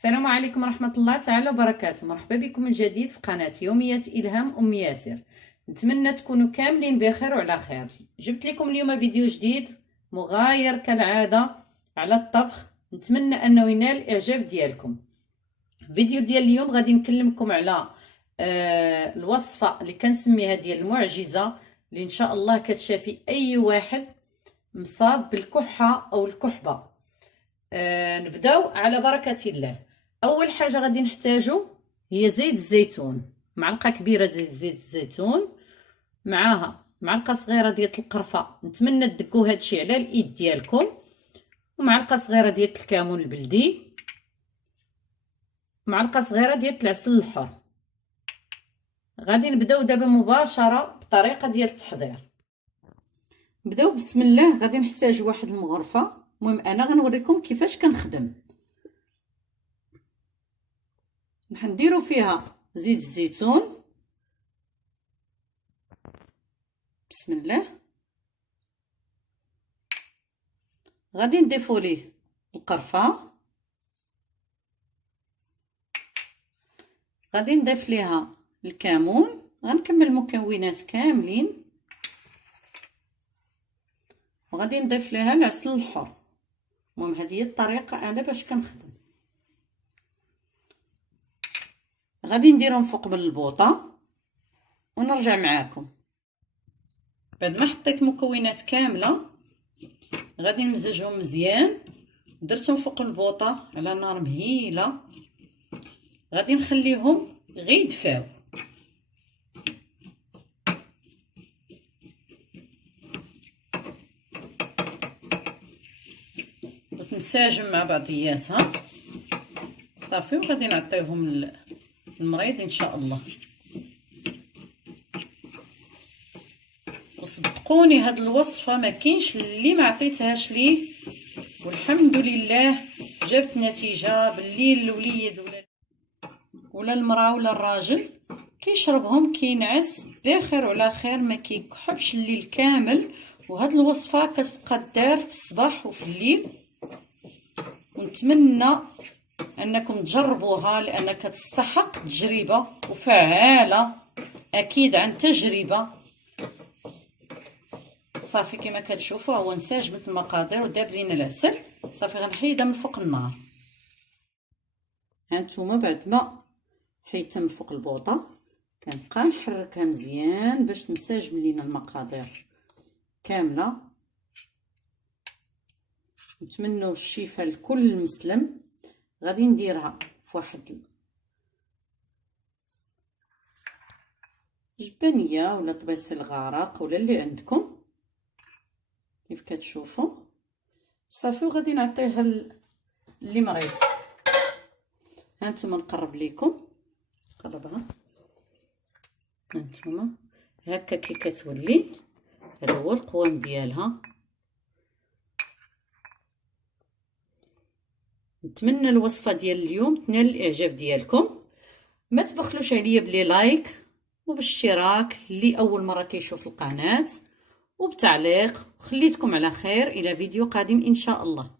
السلام عليكم ورحمة الله تعالى وبركاته. مرحبا بكم من جديد في قناة يوميات إلهام أم ياسر. نتمنى تكونوا كاملين بخير وعلى خير. جبت لكم اليوم فيديو جديد مغاير كالعادة على الطبخ، نتمنى أنه ينال الإعجاب ديالكم. الفيديو ديال اليوم غادي نكلمكم على الوصفة اللي كنسميها ديال المعجزة، اللي إن شاء الله كتشافي أي واحد مصاب بالكحة أو الكحبة. نبداو على بركة الله. اول حاجه غادي نحتاجو هي زيت الزيتون، معلقه كبيره ديال زيت الزيتون، معاها معلقه صغيره ديال القرفه، نتمنى تدكو هادشي على الايد ديالكم، ومعلقه صغيره ديال الكمون البلدي، معلقه صغيره ديال العسل الحر. غادي نبداو دابا مباشره بالطريقه ديال التحضير. نبداو بسم الله. غادي نحتاج واحد المغرفه، المهم انا غنوريكم كيفاش كنخدم. نديرو فيها زيت الزيتون، بسم الله. غادي نضيفو ليه القرفه، غادي نضيف ليها الكمون، غنكمل المكونات كاملين، وغادي نضيف ليها العسل الحر. المهم هذه هي الطريقه انا باش كنخدم. غادي نديرهم فوق بالبوطه ونرجع معاكم. بعد ما حطيت المكونات كامله غادي نمزجهم مزيان، درتهم فوق البوطه على نار مهيله، غادي نخليهم غير يدفاو. وتنسجم مع بعضياتها صافي، وغادي نعطيهم المريض ان شاء الله. وصدقوني هاد الوصفه ما كاينش اللي ما عطيتهاش ليه والحمد لله جابت نتيجه. بالليل الوليد ولا المراه ولا الراجل كيشربهم كينعس بخير وعلى خير، ما كيكحبش الليل كامل. وهاد الوصفه كتبقى دار في الصباح وفي الليل، ونتمنى انكم تجربوها لان كتستحق تجربه وفعاله اكيد عن تجربه. صافي كما كتشوفوا هو انسجمت المقادير وداب لينا العسل. صافي غنحيدها من فوق النار. هانتوما بعد ما حيدتها من فوق البوطه كنبقى نحركها مزيان باش تنسجم لينا المقادير كامله. نتمنوا الشفاء لكل مسلم. غادي نديرها في واحد جبانيه ولا طبيسي الغرق ولا اللي عندكم كيف كتشوفوا. صافي وغادي نعطيها اللي مريض. هانتوما نقرب لكم، نقربها. هانتوما هكا كي كتولي، هذا هو القوام ديالها. نتمنى الوصفه ديال اليوم تنال الاعجاب ديالكم. ما تبخلوش عليا بلي لايك وبالاشتراك اللي اول مره كيشوف القناه، وبتعليق. خليتكم على خير الى فيديو قادم ان شاء الله.